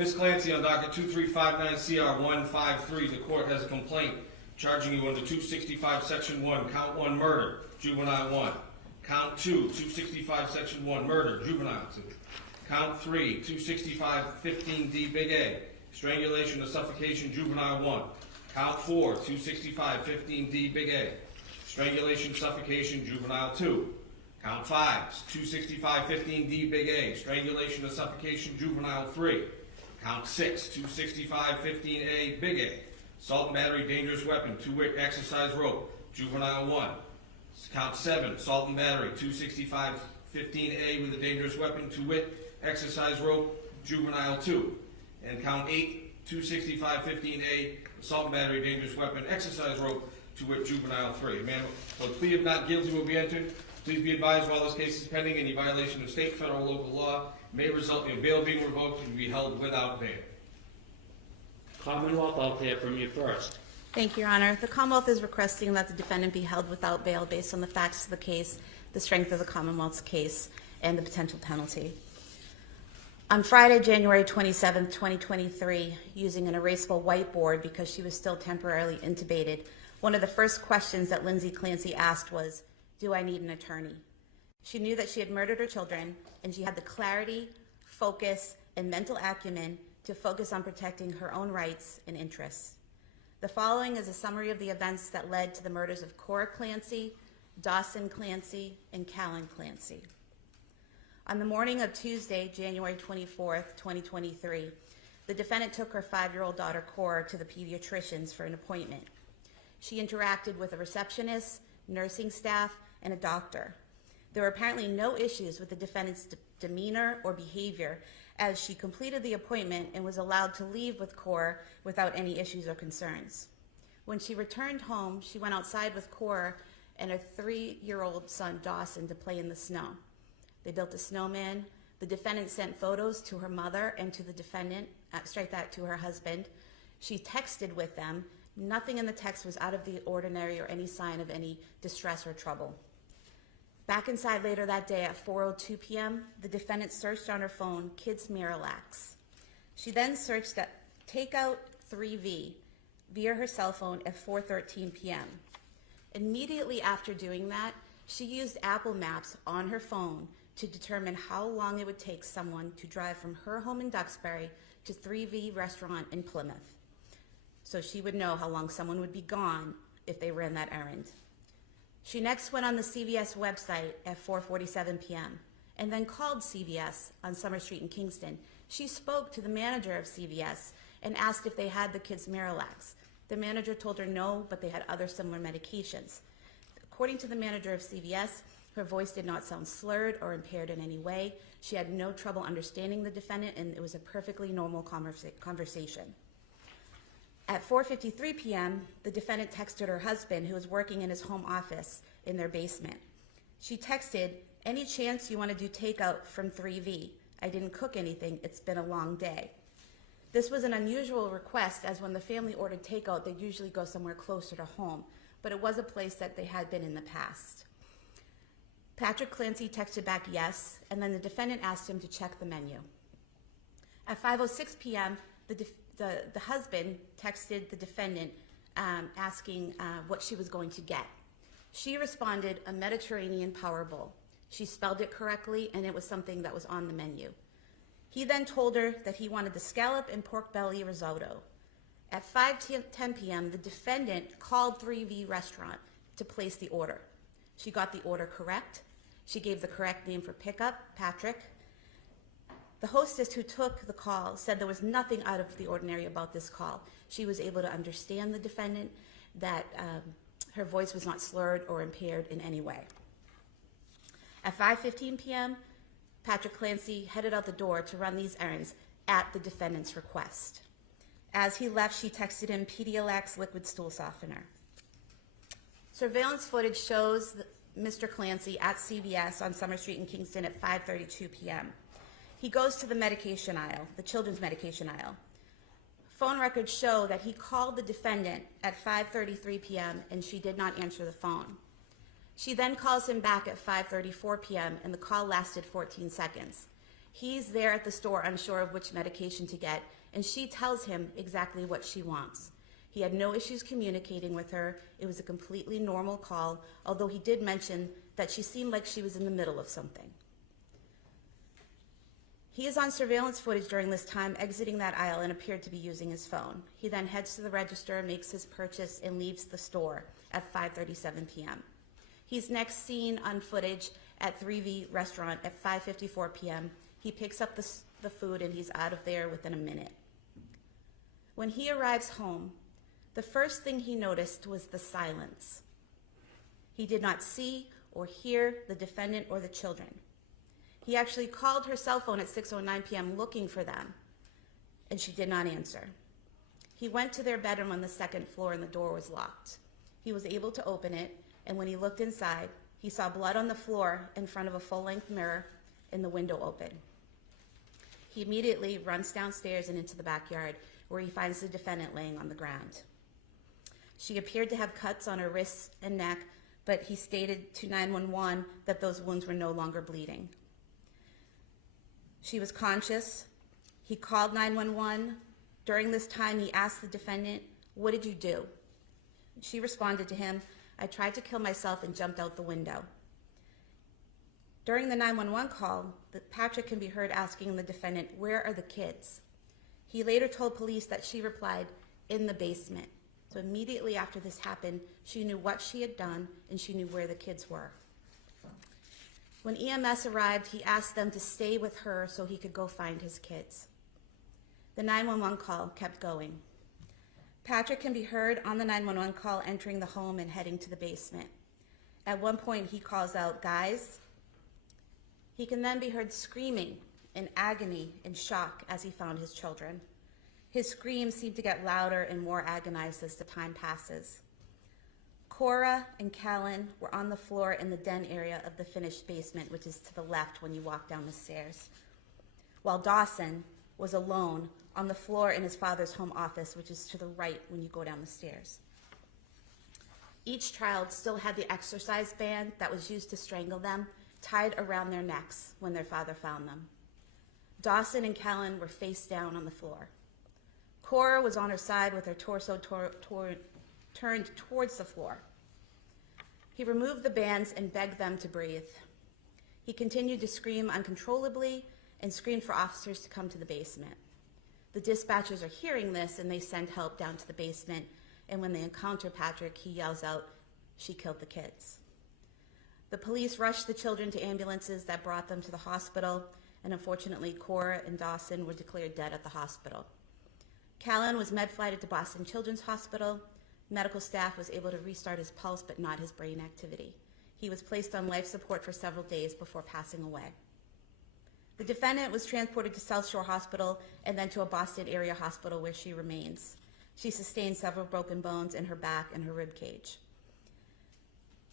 Ms. Clancy, on docket 2359CR153, the court has a complaint charging you under 265 Section 1, Count 1, murder, juvenile 1. Count 2, 265 Section 1, murder, juvenile 2. Count 3, 265 15D, big A, strangulation or suffocation, juvenile 1. Count 4, 265 15D, big A, strangulation, suffocation, juvenile 2. Count 5, 265 15D, big A, strangulation or suffocation, juvenile 3. Count 6, 265 15A, big A, assault and battery, dangerous weapon, two-way exercise rope, juvenile 1. Count 7, assault and battery, 265 15A with a dangerous weapon, two-wit exercise rope, juvenile 2. And count 8, 265 15A, assault and battery, dangerous weapon, exercise rope, two-wit, juvenile 3. Man, the plea of not guilty will be entered. Please be advised while this case is pending, any violation of state, federal, or local law may result in bail being revoked and be held without bail. Commonwealth, I'll hear from you first. Thank you, Your Honor. The Commonwealth is requesting that the defendant be held without bail based on the facts of the case, the strength of the Commonwealth's case, and the potential penalty. On Friday, January 27, 2023, using an erasable whiteboard because she was still temporarily intubated, one of the first questions that Lindsey Clancy asked was, "Do I need an attorney?" She knew that she had murdered her children, and she had the clarity, focus, and mental acumen to focus on protecting her own rights and interests. The following is a summary of the events that led to the murders of Cora Clancy, Dawson Clancy, and Callan Clancy. On the morning of Tuesday, January 24th, 2023, the defendant took her 5-year-old daughter Cora to the pediatrician's for an appointment. She interacted with a receptionist, nursing staff, and a doctor. There were apparently no issues with the defendant's demeanor or behavior as she completed the appointment and was allowed to leave with Cora without any issues or concerns. When she returned home, she went outside with Cora and her 3-year-old son Dawson to play in the snow. They built a snowman. The defendant sent photos to her mother and to the defendant, to her husband. She texted with them. Nothing in the text was out of the ordinary or any sign of any distress or trouble. Back inside later that day at 4:02 p.m., the defendant searched on her phone Kids Miralax. She then searched at Takeout 3V via her cell phone at 4:13 p.m. Immediately after doing that, she used Apple Maps on her phone to determine how long it would take someone to drive from her home in Duxbury to 3V Restaurant in Plymouth. So she would know how long someone would be gone if they ran that errand. She next went on the CVS website at 4:47 p.m. and then called CVS on Summer Street in Kingston. She spoke to the manager of CVS and asked if they had the Kids Miralax. The manager told her no, but they had other similar medications. According to the manager of CVS, her voice did not sound slurred or impaired in any way. She had no trouble understanding the defendant, and it was a perfectly normal conversation. At 4:53 p.m., the defendant texted her husband, who was working in his home office in their basement. She texted, "Any chance you want to do takeout from 3V? I didn't cook anything. It's been a long day." This was an unusual request, as when the family ordered takeout, they'd usually go somewhere closer to home, but it was a place that they had been in the past. Patrick Clancy texted back yes, and then the defendant asked him to check the menu. At 5:06 p.m., the husband texted the defendant asking what she was going to get. She responded, "A Mediterranean power bowl." She spelled it correctly, and it was something that was on the menu. He then told her that he wanted the scallop and pork belly risotto. At 5:10 p.m., the defendant called 3V Restaurant to place the order. She got the order correct. She gave the correct name for pickup, Patrick. The hostess who took the call said there was nothing out of the ordinary about this call. She was able to understand the defendant, that her voice was not slurred or impaired in any way. At 5:15 p.m., Patrick Clancy headed out the door to run these errands at the defendant's request. As he left, she texted him Pedialax liquid stool softener. Surveillance footage shows Mr. Clancy at CVS on Summer Street in Kingston at 5:32 p.m. He goes to the medication aisle, the children's medication aisle. Phone records show that he called the defendant at 5:33 p.m. and she did not answer the phone. She then calls him back at 5:34 p.m. and the call lasted 14 seconds. He's there at the store unsure of which medication to get, and she tells him exactly what she wants. He had no issues communicating with her. It was a completely normal call, although he did mention that she seemed like she was in the middle of something. He is on surveillance footage during this time, exiting that aisle and appeared to be using his phone. He then heads to the register, makes his purchase, and leaves the store at 5:37 p.m. He's next seen on footage at 3V Restaurant at 5:54 p.m. He picks up the food and he's out of there within a minute. When he arrives home, the first thing he noticed was the silence. He did not see or hear the defendant or the children. He actually called her cell phone at 6:09 p.m. looking for them, and she did not answer. He went to their bedroom on the second floor and the door was locked. He was able to open it, and when he looked inside, he saw blood on the floor in front of a full-length mirror and the window open. He immediately runs downstairs and into the backyard, where he finds the defendant laying on the ground. She appeared to have cuts on her wrists and neck, but he stated to 911 that those wounds were no longer bleeding. She was conscious. He called 911. During this time, he asked the defendant, "What did you do?" She responded to him, "I tried to kill myself and jumped out the window." During the 911 call, Patrick can be heard asking the defendant, "Where are the kids?" He later told police that she replied, "In the basement." So immediately after this happened, she knew what she had done and she knew where the kids were. When EMS arrived, he asked them to stay with her so he could go find his kids. The 911 call kept going. Patrick can be heard on the 911 call entering the home and heading to the basement. At one point, he calls out, "Guys." He can then be heard screaming in agony and shock as he found his children. His screams seem to get louder and more agonized as the time passes. Cora and Callan were on the floor in the den area of the finished basement, which is to the left when you walk down the stairs, while Dawson was alone on the floor in his father's home office, which is to the right when you go down the stairs. Each child still had the exercise band that was used to strangle them tied around their necks when their father found them. Dawson and Callan were face down on the floor. Cora was on her side with her torso turned towards the floor. He removed the bands and begged them to breathe. He continued to scream uncontrollably and screamed for officers to come to the basement. The dispatchers are hearing this and they send help down to the basement, and when they encounter Patrick, he yells out, "She killed the kids." The police rushed the children to ambulances that brought them to the hospital, and unfortunately, Cora and Dawson were declared dead at the hospital. Callan was med-flighted to Boston Children's Hospital. Medical staff was able to restart his pulse, but not his brain activity. He was placed on life support for several days before passing away. The defendant was transported to South Shore Hospital and then to a Boston area hospital where she remains. She sustained several broken bones in her back and her rib cage.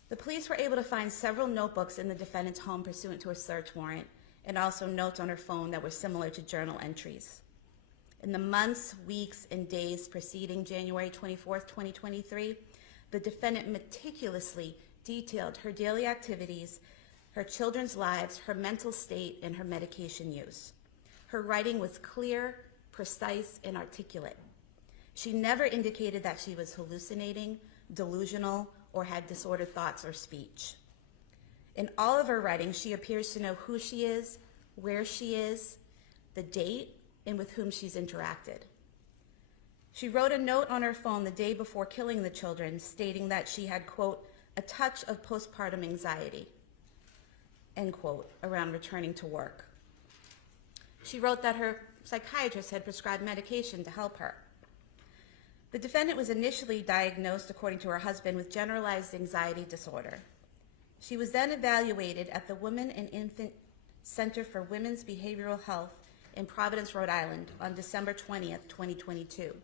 The police were able to find several notebooks in the defendant's home pursuant to a search warrant, and also notes on her phone that were similar to journal entries. In the months, weeks, and days preceding January 24th, 2023, the defendant meticulously detailed her daily activities, her children's lives, her mental state, and her medication use. Her writing was clear, precise, and articulate. She never indicated that she was hallucinating, delusional, or had disordered thoughts or speech. In all of her writing, she appears to know who she is, where she is, the date, and with whom she's interacted. She wrote a note on her phone the day before killing the children, stating that she had, quote, "a touch of postpartum anxiety," end quote, around returning to work. She wrote that her psychiatrist had prescribed medication to help her. The defendant was initially diagnosed, according to her husband, with generalized anxiety disorder. She was then evaluated at the Women and Infant Center for Women's Behavioral Health in Providence, Rhode Island on December 20th, 2022.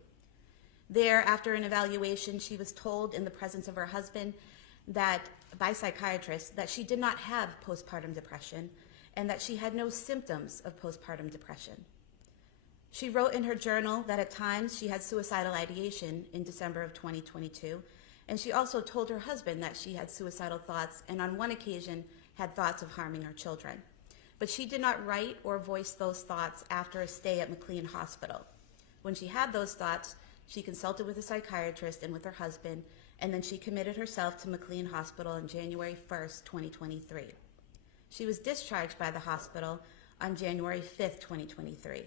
There, after an evaluation, she was told in the presence of her husband by psychiatrists that she did not have postpartum depression and that she had no symptoms of postpartum depression. She wrote in her journal that at times she had suicidal ideation in December of 2022, and she also told her husband that she had suicidal thoughts and on one occasion had thoughts of harming her children. but she did not write or voice those thoughts after a stay at McLean Hospital. When she had those thoughts, she consulted with a psychiatrist and with her husband, and then she committed herself to McLean Hospital on January 1st, 2023. She was discharged by the hospital on January 5th, 2023,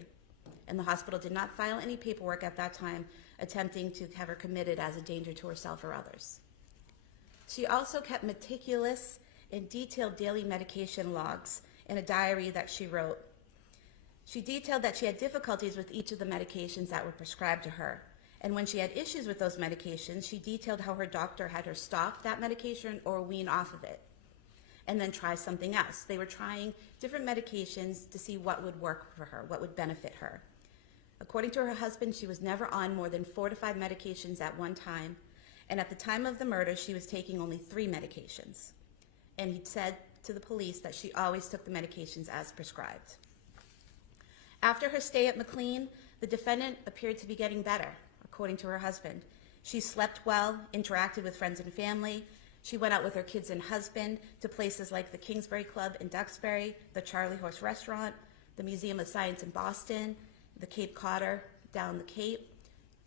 and the hospital did not file any paperwork at that time attempting to have her committed as a danger to herself or others. She also kept meticulous and detailed daily medication logs in a diary that she wrote. She detailed that she had difficulties with each of the medications that were prescribed to her. And when she had issues with those medications, she detailed how her doctor had her stop that medication or wean off of it and then try something else. They were trying different medications to see what would work for her, what would benefit her. According to her husband, she was never on more than 4 to 5 medications at one time. And at the time of the murder, she was taking only 3 medications. And he said to the police that she always took the medications as prescribed. After her stay at McLean, the defendant appeared to be getting better, according to her husband. She slept well, interacted with friends and family. She went out with her kids and husband to places like the Kingsbury Club in Duxbury, the Charlie Horse Restaurant, the Museum of Science in Boston, the Cape Codder down the Cape,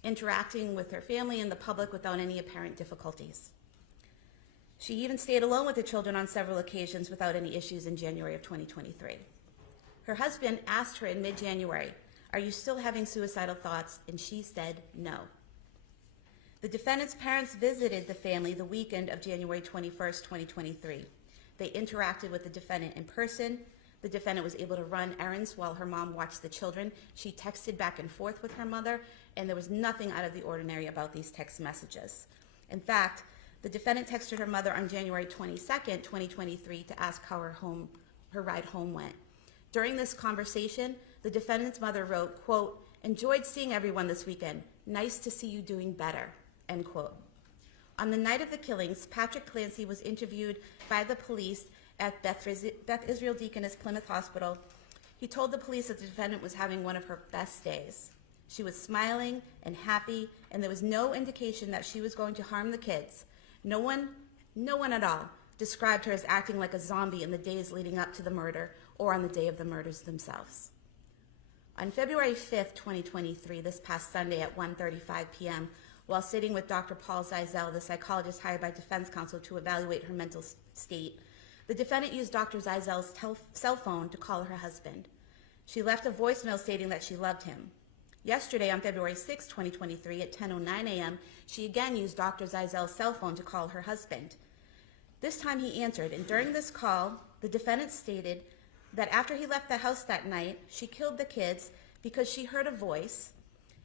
interacting with her family and the public without any apparent difficulties. She even stayed alone with the children on several occasions without any issues in January of 2023. Her husband asked her in mid-January, "Are you still having suicidal thoughts?" And she said no. The defendant's parents visited the family the weekend of January 21st, 2023. They interacted with the defendant in person. The defendant was able to run errands while her mom watched the children. She texted back and forth with her mother, and there was nothing out of the ordinary about these text messages. In fact, the defendant texted her mother on January 22nd, 2023 to ask how her ride home went. During this conversation, the defendant's mother wrote, quote, "Enjoyed seeing everyone this weekend. Nice to see you doing better," end quote. On the night of the killings, Patrick Clancy was interviewed by the police at Beth Israel Deaconess Plymouth Hospital. He told the police that the defendant was having one of her best days. She was smiling and happy, and there was no indication that she was going to harm the kids. No one at all described her as acting like a zombie in the days leading up to the murder or on the day of the murders themselves. On February 5th, 2023, this past Sunday at 1:35 p.m., while sitting with Dr. Paul Zeisel, the psychologist hired by defense counsel to evaluate her mental state, the defendant used Dr. Zeisel's cell phone to call her husband. She left a voicemail stating that she loved him. Yesterday, on February 6, 2023, at 10:09 a.m., she again used Dr. Zeisel's cell phone to call her husband. This time he answered, and during this call, the defendant stated that after he left the house that night, she killed the kids because she heard a voice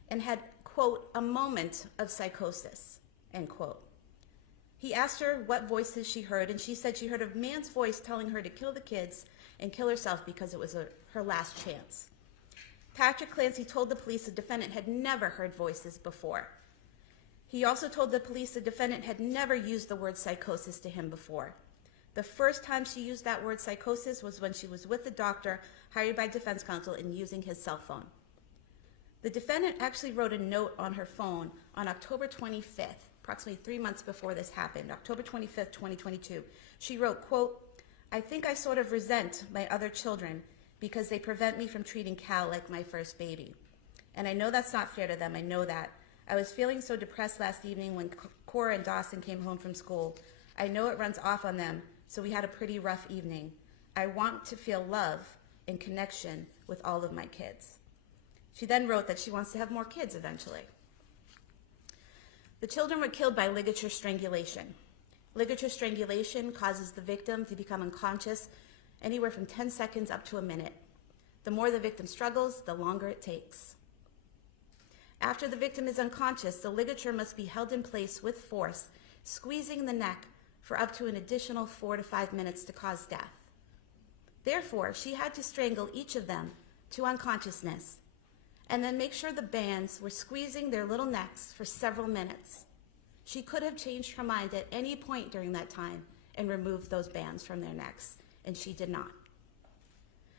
and had, quote, "a moment of psychosis," end quote. He asked her what voices she heard, and she said she heard a man's voice telling her to kill the kids and kill herself because it was her last chance. Patrick Clancy told the police the defendant had never heard voices before. He also told the police the defendant had never used the word psychosis to him before. The first time she used that word psychosis was when she was with the doctor hired by defense counsel and using his cell phone. The defendant actually wrote a note on her phone on October 25th, approximately 3 months before this happened, October 25th, 2022. She wrote, quote, "I think I sort of resent my other children because they prevent me from treating Cal like my first baby. And I know that's not fair to them, I know that. I was feeling so depressed last evening when Cora and Dawson came home from school. I know it runs off on them, so we had a pretty rough evening. I want to feel love and connection with all of my kids." She then wrote that she wants to have more kids eventually. The children were killed by ligature strangulation. Ligature strangulation causes the victim to become unconscious anywhere from 10 seconds up to a minute. The more the victim struggles, the longer it takes. After the victim is unconscious, the ligature must be held in place with force, squeezing the neck for up to an additional 4 to 5 minutes to cause death. Therefore, she had to strangle each of them to unconsciousness and then make sure the bands were squeezing their little necks for several minutes. She could have changed her mind at any point during that time and removed those bands from their necks, and she did not.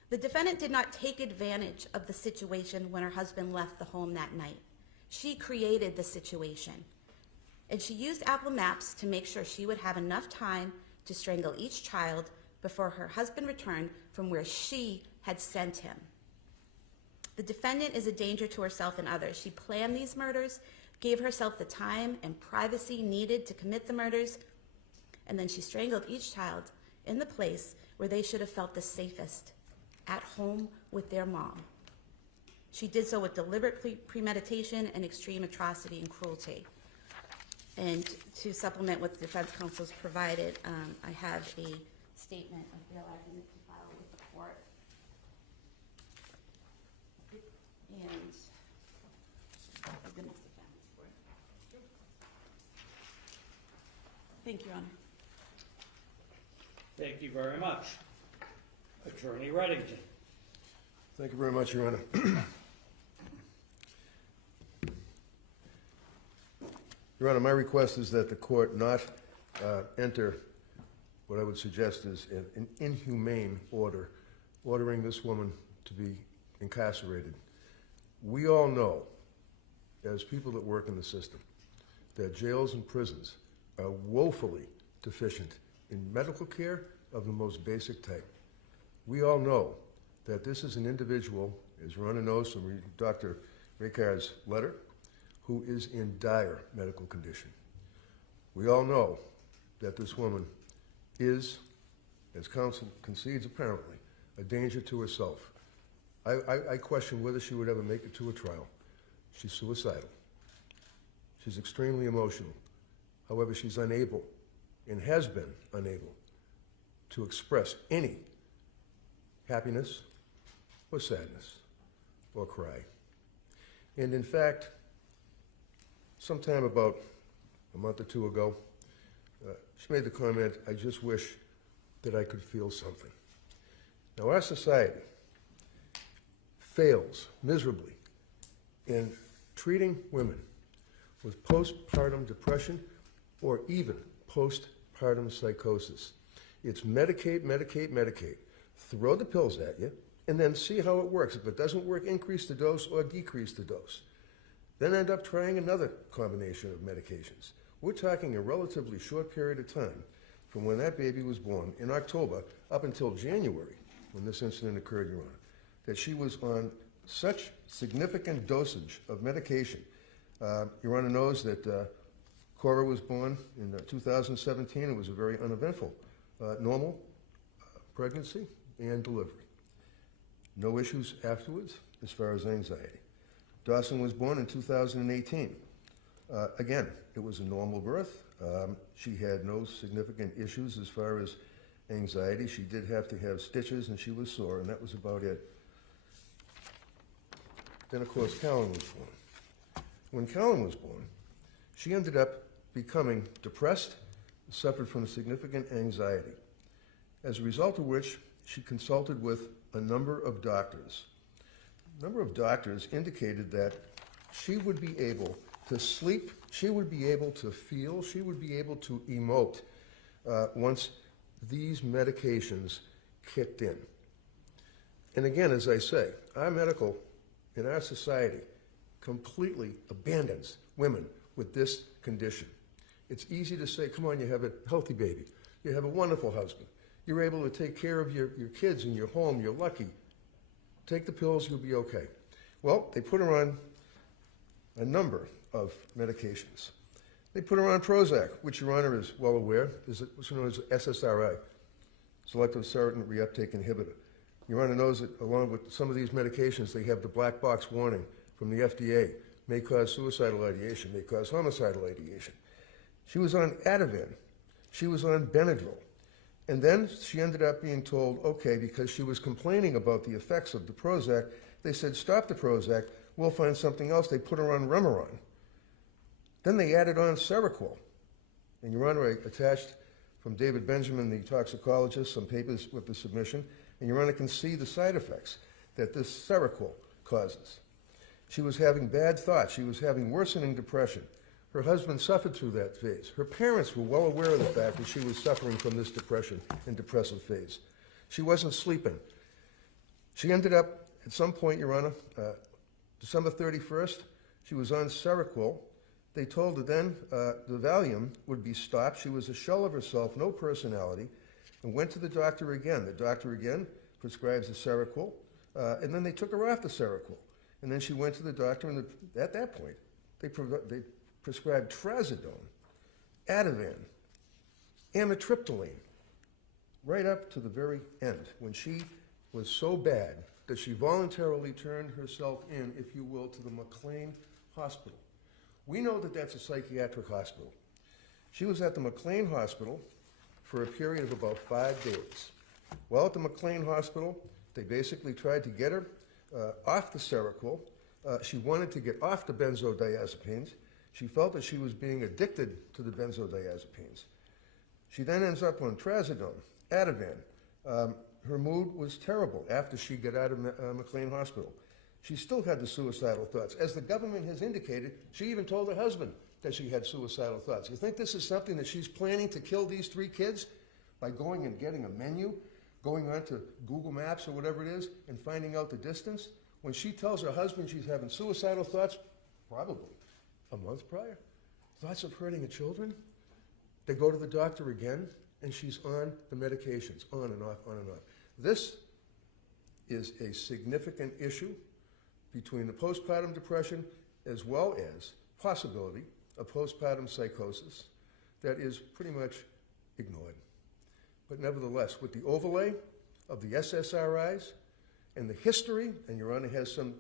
The defendant did not take advantage of the situation when her husband left the home that night. She created the situation, and she used Apple Maps to make sure she would have enough time to strangle each child before her husband returned from where she had sent him. The defendant is a danger to herself and others. She planned these murders, gave herself the time and privacy needed to commit the murders, and then she strangled each child in the place where they should have felt the safest, at home with their mom. She did so with deliberate premeditation and extreme atrocity and cruelty. And to supplement what the defense counsel's provided, I have a statement of bail argument to file with the court. And of the next defense court. Thank you, Your Honor. Thank you very much. Attorney Reddington. Thank you very much, Your Honor. Your Honor, my request is that the court not enter what I would suggest is an inhumane order, ordering this woman to be incarcerated. We all know, as people that work in the system, that jails and prisons are woefully deficient in medical care of the most basic type. We all know that this is an individual, as Your Honor knows from Dr. Ricard's letter, who is in dire medical condition. We all know that this woman is, as counsel concedes apparently, a danger to herself. I question whether she would ever make it to a trial. She's suicidal. She's extremely emotional. However, she's unable, and has been unable, to express any happiness or sadness or cry. And in fact, sometime about a month or two ago, she made the comment, "I just wish that I could feel something." Now, our society fails miserably in treating women with postpartum depression or even postpartum psychosis. It's medicate, medicate, medicate. Throw the pills at you, and then see how it works. If it doesn't work, increase the dose or decrease the dose. Then end up trying another combination of medications. We're talking a relatively short period of time from when that baby was born in October up until January, when this incident occurred, Your Honor, that she was on such significant dosage of medication. Your Honor knows that Cora was born in 2017. It was a very uneventful, normal pregnancy and delivery. No issues afterwards as far as anxiety. Dawson was born in 2018. Again, it was a normal birth. She had no significant issues as far as anxiety. She did have to have stitches and she was sore, and that was about it. Then, of course, Callan was born. When Callan was born, she ended up becoming depressed, suffered from significant anxiety, as a result of which she consulted with a number of doctors. A number of doctors indicated that she would be able to sleep, she would be able to feel, she would be able to emote once these medications kicked in. And again, as I say, our medical in our society completely abandons women with this condition. It's easy to say, come on, you have a healthy baby, you have a wonderful husband, you're able to take care of your kids in your home, you're lucky. Take the pills, you'll be okay. Well, they put her on a number of medications. They put her on Prozac, which Your Honor is well aware is what's known as SSRI, selective serotonin reuptake inhibitor. Your Honor knows that along with some of these medications, they have the black box warning from the FDA, may cause suicidal ideation, may cause homicidal ideation. She was on Ativan. She was on Benadryl. And then she ended up being told, okay, because she was complaining about the effects of the Prozac, they said, stop the Prozac, we'll find something else. They put her on Remeron. Then they added on Seroquel. And Your Honor, I attached from David Benjamin, the toxicologist, some papers with the submission, and Your Honor can see the side effects that this Seroquel causes. She was having bad thoughts. She was having worsening depression. Her husband suffered through that phase. Her parents were well aware of the fact that she was suffering from this depression and depressive phase. She wasn't sleeping. She ended up, at some point, Your Honor, December 31st, she was on Seroquel. They told her then the Valium would be stopped. She was a shell of herself, no personality. and went to the doctor again. The doctor again prescribes the Seroquel, and then they took her off the Seroquel. And then she went to the doctor, and at that point, they prescribed trazodone, Ativan, amitriptyline, right up to the very end, when she was so bad that she voluntarily turned herself in, if you will, to the McLean Hospital. We know that that's a psychiatric hospital. She was at the McLean Hospital for a period of about 5 days. While at the McLean Hospital, they basically tried to get her off the Seroquel. She wanted to get off the benzodiazepines. She felt that she was being addicted to the benzodiazepines. She then ends up on trazodone, Ativan. Her mood was terrible after she got out of McLean Hospital. She still had the suicidal thoughts. As the government has indicated, she even told her husband that she had suicidal thoughts. You think this is something that she's planning to kill these 3 kids by going and getting a menu, going on to Google Maps or whatever it is, and finding out the distance? When she tells her husband she's having suicidal thoughts, probably a month prior, thoughts of hurting her children, they go to the doctor again, and she's on the medications, on and off, on and off. This is a significant issue between the postpartum depression as well as possibility of postpartum psychosis that is pretty much ignored. But nevertheless, with the overlay of the SSRIs and the history, and Your Honor has some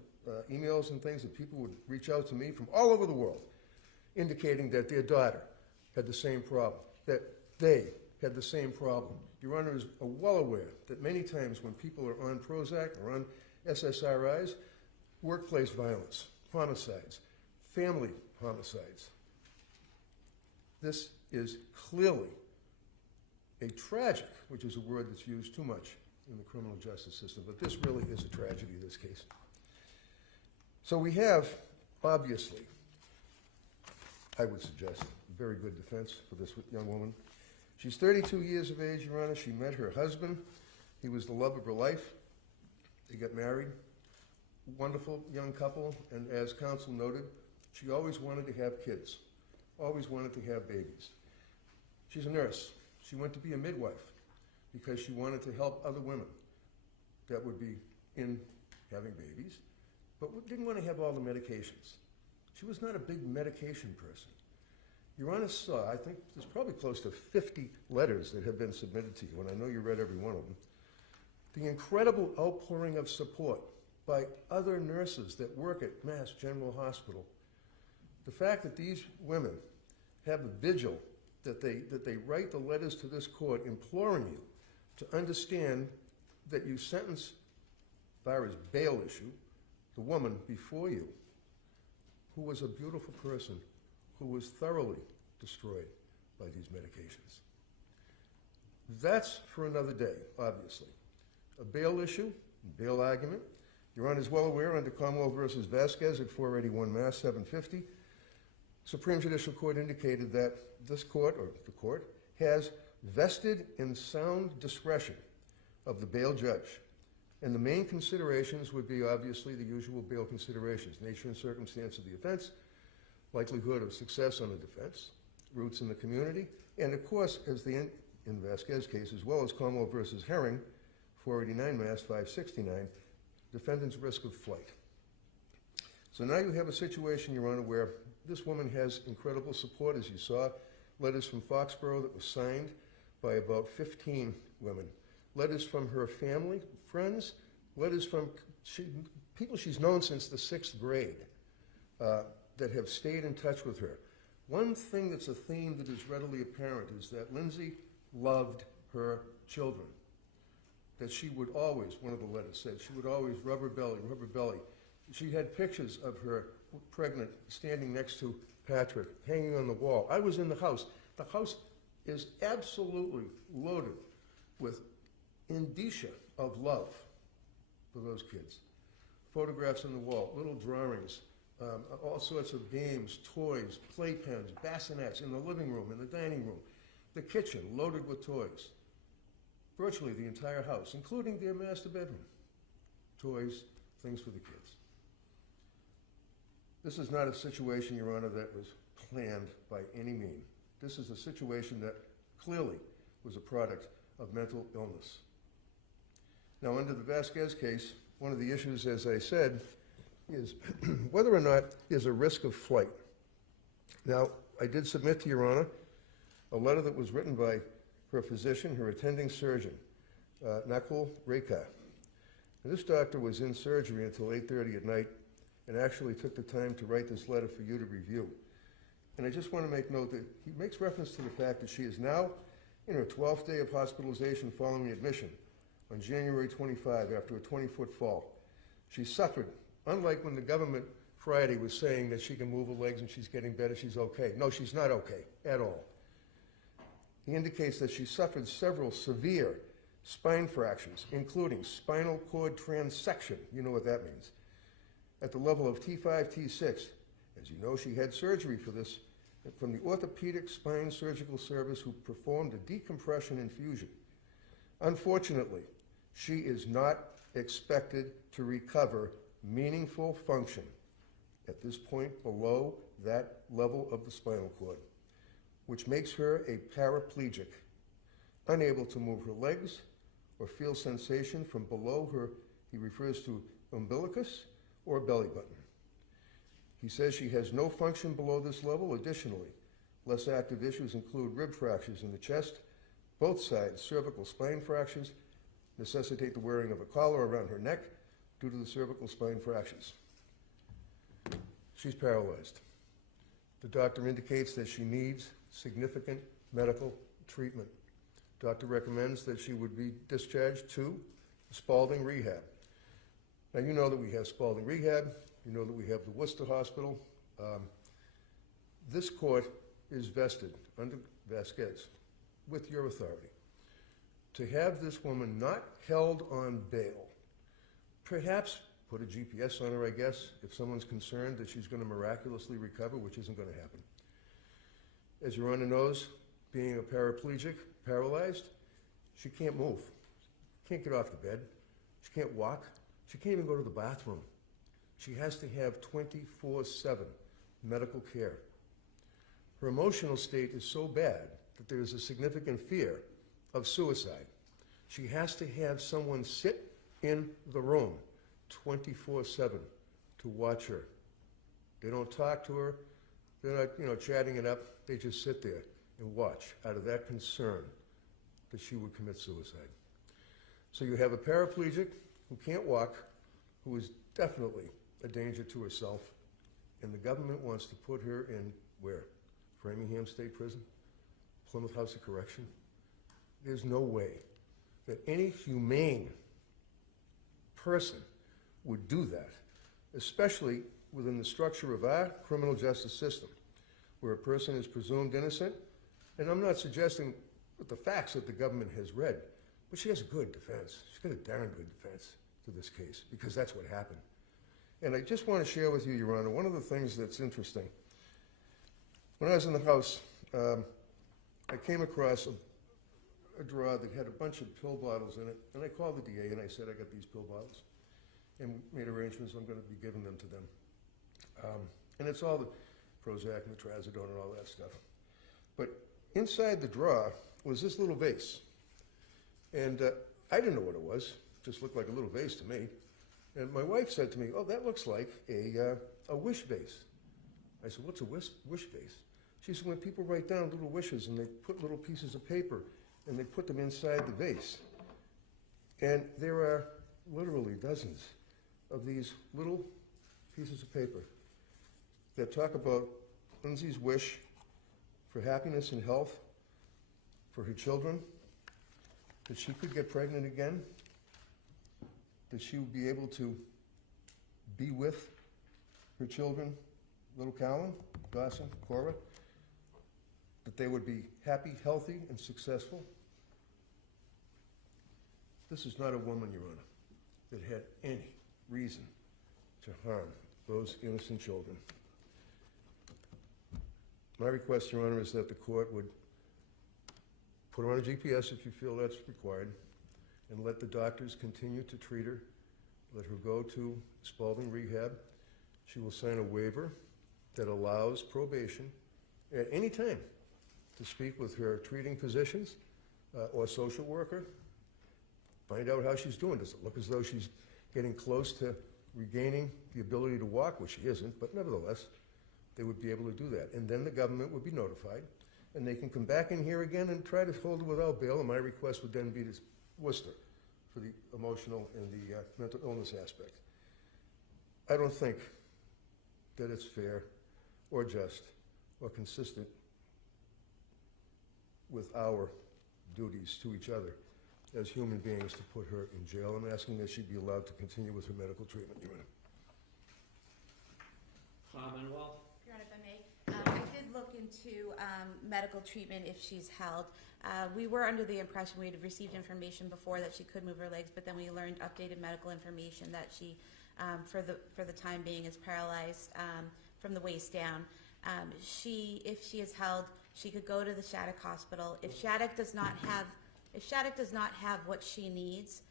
emails and things that people would reach out to me from all over the world indicating that their daughter had the same problem, that they had the same problem. Your Honor is well aware that many times when people are on Prozac or on SSRIs, workplace violence, homicides, family homicides. This is clearly a tragic, which is a word that's used too much in the criminal justice system, but this really is a tragedy, this case. So we have, obviously, I would suggest, a very good defense for this young woman. She's 32 years of age, Your Honor. She met her husband. He was the love of her life. They got married. Wonderful young couple, and as counsel noted, she always wanted to have kids, always wanted to have babies. She's a nurse. She went to be a midwife because she wanted to help other women that would be in having babies, but didn't want to have all the medications. She was not a big medication person. Your Honor saw, I think there's probably close to 50 letters that have been submitted to you, and I know you read every one of them. The incredible outpouring of support by other nurses that work at Mass General Hospital. The fact that these women have the vigil, that they write the letters to this court imploring you to understand that you sentence, as far as bail issue, the woman before you, who was a beautiful person, who was thoroughly destroyed by these medications. That's for another day, obviously. A bail issue, bail argument. Your Honor is well aware under Commonwealth versus Vasquez at 481 Mass 750, Supreme Judicial Court indicated that this court, or the court, has vested in sound discretion of the bail judge. And the main considerations would be obviously the usual bail considerations: nature and circumstance of the offense, likelihood of success on the defense, roots in the community, and of course, as in Vasquez case, as well as Commonwealth versus Herring, 489 Mass 569, defendant's risk of flight. So now you have a situation, Your Honor, where this woman has incredible support, as you saw, letters from Foxborough that were signed by about 15 women, letters from her family, friends, letters from people she's known since the 6th grade that have stayed in touch with her. One thing that's a theme that is readily apparent is that Lindsey loved her children, that she would always, one of the letters said, she would always rub her belly, rub her belly. She had pictures of her pregnant, standing next to Patrick, hanging on the wall. I was in the house. The house is absolutely loaded with indicia of love for those kids. Photographs on the wall, little drawings, all sorts of games, toys, playpens, bassinets in the living room, in the dining room, the kitchen loaded with toys. Virtually the entire house, including their master bedroom. Toys, things for the kids. This is not a situation, Your Honor, that was planned by any means. This is a situation that clearly was a product of mental illness. Now, under the Vasquez case, one of the issues, as I said, is whether or not there's a risk of flight. Now, I did submit to Your Honor a letter that was written by her physician, her attending surgeon, Nakul Rekha. And this doctor was in surgery until 8:30 at night and actually took the time to write this letter for you to review. And I just want to make note that he makes reference to the fact that she is now in her 12th day of hospitalization following admission on January 25 after a 20-foot fall. She suffered, unlike when the government Friday was saying that she can move her legs and she's getting better, she's okay. No, she's not okay at all. He indicates that she suffered several severe spine fractures, including spinal cord transection, you know what that means, at the level of T5, T6. As you know, she had surgery for this from the Orthopedic Spine Surgical Service, who performed a decompression infusion. Unfortunately, she is not expected to recover meaningful function at this point below that level of the spinal cord, which makes her a paraplegic, unable to move her legs or feel sensation from below her, he refers to umbilicus or belly button. He says she has no function below this level. Additionally, less active issues include rib fractures in the chest, both sides cervical spine fractures, necessitate the wearing of a collar around her neck due to the cervical spine fractures. She's paralyzed. The doctor indicates that she needs significant medical treatment. Doctor recommends that she would be discharged to Spalding Rehab. Now, you know that we have Spalding Rehab. You know that we have the Worcester Hospital. This court is vested under Vasquez with your authority to have this woman not held on bail. Perhaps put a GPS on her, I guess, if someone's concerned that she's going to miraculously recover, which isn't going to happen. As Your Honor knows, being a paraplegic, paralyzed, she can't move. Can't get off the bed. She can't walk. She can't even go to the bathroom. She has to have 24/7 medical care. Her emotional state is so bad that there is a significant fear of suicide. She has to have someone sit in the room 24/7 to watch her. They don't talk to her. They're not, chatting it up. They just sit there and watch out of that concern that she would commit suicide. So you have a paraplegic who can't walk, who is definitely a danger to herself, and the government wants to put her in where? Framingham State Prison? Plymouth House of Correction? There's no way that any humane person would do that, especially within the structure of our criminal justice system, where a person is presumed innocent. And I'm not suggesting with the facts that the government has read, but she has a good defense. She's got a darn good defense to this case, because that's what happened. And I just want to share with you, Your Honor, one of the things that's interesting. When I was in the House, I came across a drawer that had a bunch of pill bottles in it, and I called the DA and I said, I got these pill bottles, and we made arrangements. I'm going to be giving them to them. And it's all the Prozac and the Trazodone and all that stuff. But inside the drawer was this little vase. And I didn't know what it was. It just looked like a little vase to me. And my wife said to me, oh, that looks like a wish vase. I said, what's a wish vase? She said, when people write down little wishes and they put little pieces of paper and they put them inside the vase. And there are literally dozens of these little pieces of paper that talk about Lindsey's wish for happiness and health for her children, that she could get pregnant again, that she would be able to be with her children, little Callan, Dawson, Cora, that they would be happy, healthy, and successful. This is not a woman, Your Honor, that had any reason to harm those innocent children. My request, Your Honor, is that the court would put her on a GPS if you feel that's required, and let the doctors continue to treat her. Let her go to Spalding Rehab. She will sign a waiver that allows probation at any time to speak with her treating physicians or social worker. Find out how she's doing. Does it look as though she's getting close to regaining the ability to walk, which she isn't, but nevertheless, they would be able to do that. And then the government would be notified, and they can come back in here again and try to hold her without bail, and my request would then be to Worcester for the emotional and the mental illness aspect. I don't think that it's fair or just or consistent with our duties to each other as human beings to put her in jail. I'm asking that she be allowed to continue with her medical treatment, Your Honor. Your Commonwealth? Honor, if I may, I did look into medical treatment if she's held. We were under the impression we had received information before that she could move her legs, but then we learned updated medical information that she, for the time being, is paralyzed from the waist down. If she is held, she could go to the Shattuck Hospital. If Shattuck does not have what she needs,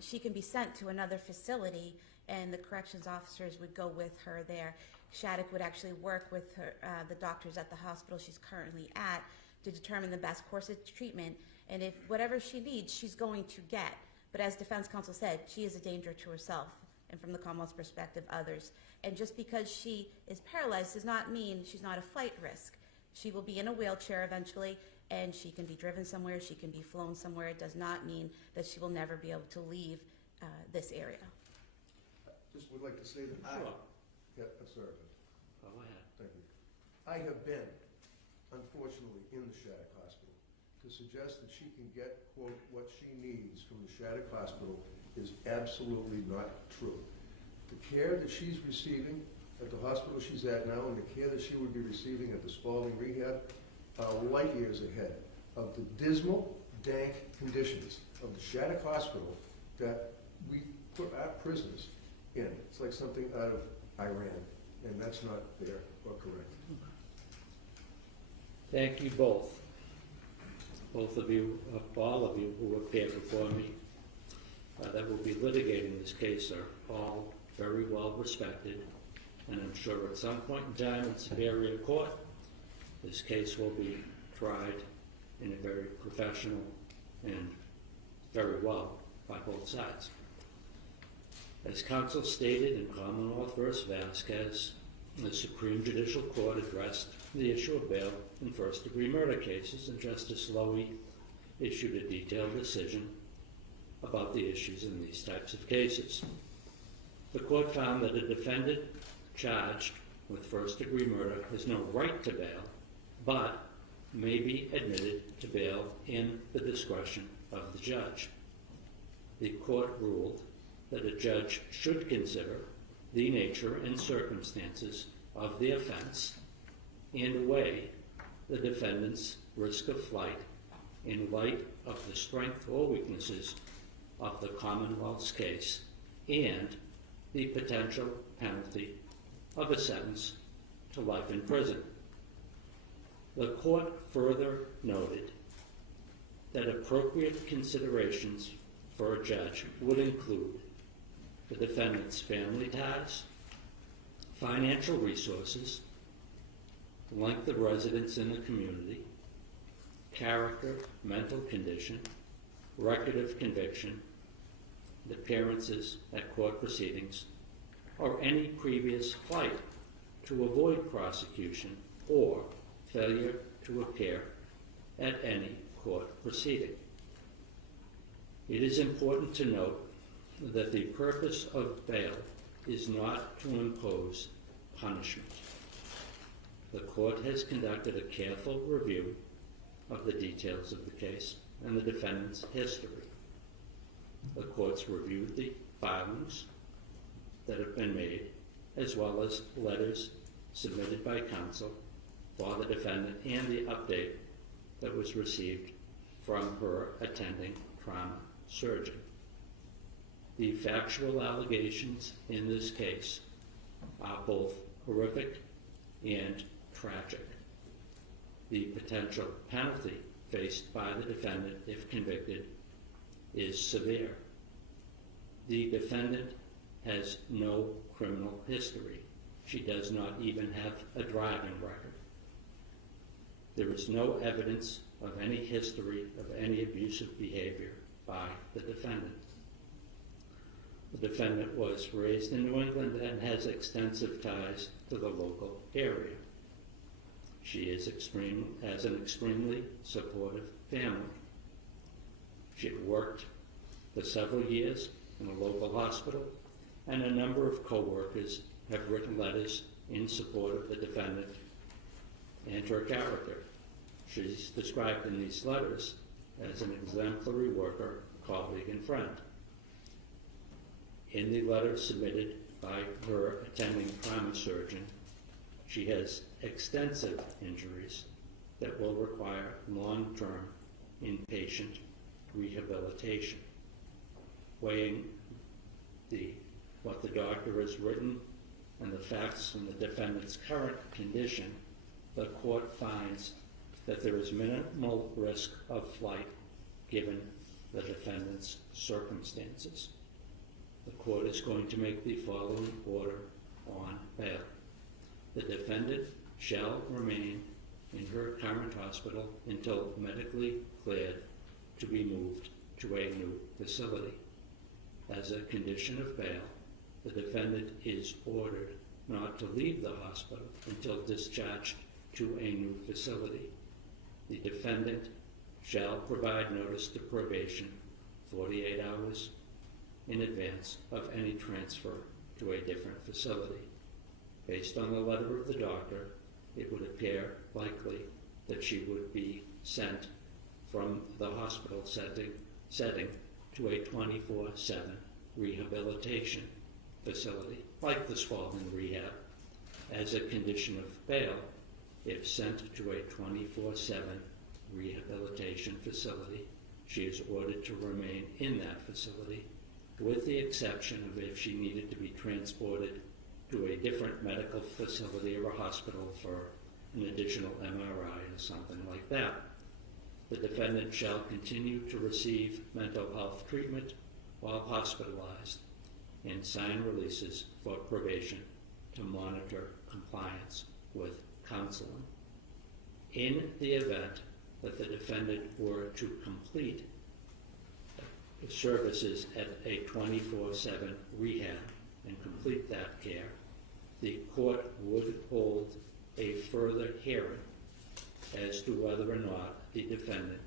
she can be sent to another facility, and the corrections officers would go with her there. Shattuck would actually work with her, the doctors at the hospital she's currently at, to determine the best course of treatment, and if whatever she needs, she's going to get. But as defense counsel said, she is a danger to herself, and from the Commonwealth's perspective, others. And just because she is paralyzed does not mean she's not a flight risk. She will be in a wheelchair eventually, and she can be driven somewhere, she can be flown somewhere. It does not mean that she will never be able to leave this area. Just would like to say that Sure. Yeah, I'm sorry. Go ahead. Thank you. I have been, unfortunately, in the Shattuck Hospital. To suggest that she can get, quote, what she needs from the Shattuck Hospital is absolutely not true. The care that she's receiving at the hospital she's at now and the care that she would be receiving at the Spalding Rehab are light years ahead of the dismal, dank conditions of the Shattuck Hospital that we put our prisoners in. It's like something out of Iran, and that's not fair or correct. Thank you both. Both of you, all of you who appeared before me that will be litigating this case are all very well respected, and I'm sure at some point in time in Superior Court, this case will be tried in a very professional and very well by both sides. As counsel stated in Commonwealth v. Vasquez, the Supreme Judicial Court addressed the issue of bail in first-degree murder cases, and Justice Lowy issued a detailed decision about the issues in these types of cases. The court found that a defendant charged with first-degree murder has no right to bail, but may be admitted to bail in the discretion of the judge. The court ruled that a judge should consider the nature and circumstances of the offense and weigh the defendant's risk of flight in light of the strength or weaknesses of the Commonwealth's case and the potential penalty of a sentence to life in prison. The court further noted that appropriate considerations for a judge would include the defendant's family ties, financial resources, length of residence in the community, character, mental condition, record of conviction, appearances at court proceedings, or any previous flight to avoid prosecution or failure to appear at any court proceeding. It is important to note that the purpose of bail is not to impose punishment. The court has conducted a careful review of the details of the case and the defendant's history. The court's reviewed the filings that have been made, as well as letters submitted by counsel for the defendant and the update that was received from her attending trauma surgeon. The factual allegations in this case are both horrific and tragic. The potential penalty faced by the defendant, if convicted, is severe. The defendant has no criminal history. She does not even have a driving record. There is no evidence of any history of any abusive behavior by the defendant. The defendant was raised in New England and has extensive ties to the local area. She has an extremely supportive family. She had worked for several years in a local hospital, and a number of co-workers have written letters in support of the defendant and her character. She's described in these letters as an exemplary worker, colleague, and friend. In the letter submitted by her attending trauma surgeon, she has extensive injuries that will require long-term inpatient rehabilitation. Weighing what the doctor has written and the facts from the defendant's current condition, the court finds that there is minimal risk of flight given the defendant's circumstances. The court is going to make the following order on bail. The defendant shall remain in her current hospital until medically cleared to be moved to a new facility. As a condition of bail, the defendant is ordered not to leave the hospital until discharged to a new facility. The defendant shall provide notice to probation 48 hours in advance of any transfer to a different facility. Based on the letter of the doctor, it would appear likely that she would be sent from the hospital setting to a 24/7 rehabilitation facility, like the Spalding Rehab. As a condition of bail, if sent to a 24/7 rehabilitation facility, she is ordered to remain in that facility, with the exception of if she needed to be transported to a different medical facility or a hospital for an additional MRI or something like that. The defendant shall continue to receive mental health treatment while hospitalized and sign releases for probation to monitor compliance with counseling. In the event that the defendant were to complete services at a 24/7 rehab and complete that care, the court would hold a further hearing as to whether or not the defendant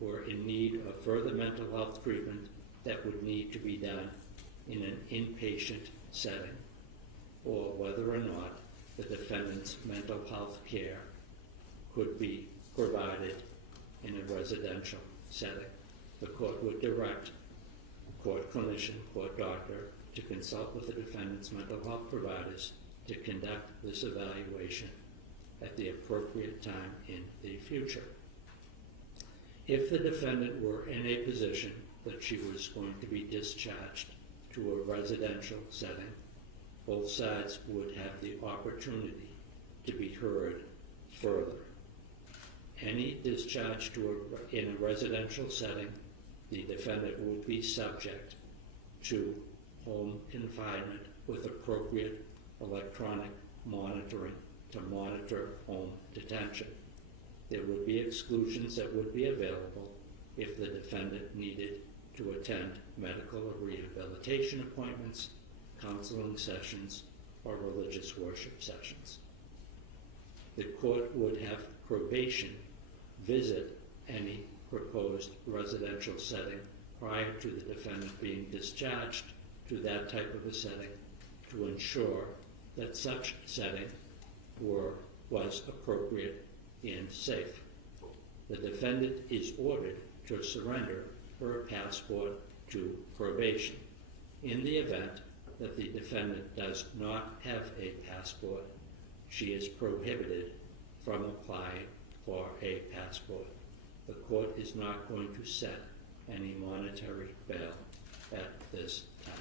were in need of further mental health treatment that would need to be done in an inpatient setting, or whether or not the defendant's mental health care could be provided in a residential setting. The court would direct court clinician, court doctor, to consult with the defendant's mental health providers to conduct this evaluation at the appropriate time in the future. If the defendant were in a position that she was going to be discharged to a residential setting, both sides would have the opportunity to be heard further. Any discharge in a residential setting, the defendant would be subject to home confinement with appropriate electronic monitoring to monitor home detention. There would be exclusions that would be available if the defendant needed to attend medical or rehabilitation appointments, counseling sessions, or religious worship sessions. The court would have probation visit any proposed residential setting prior to the defendant being discharged to that type of a setting to ensure that such setting was appropriate and safe. The defendant is ordered to surrender her passport to probation. In the event that the defendant does not have a passport, she is prohibited from applying for a passport. The court is not going to set any monetary bail at this time.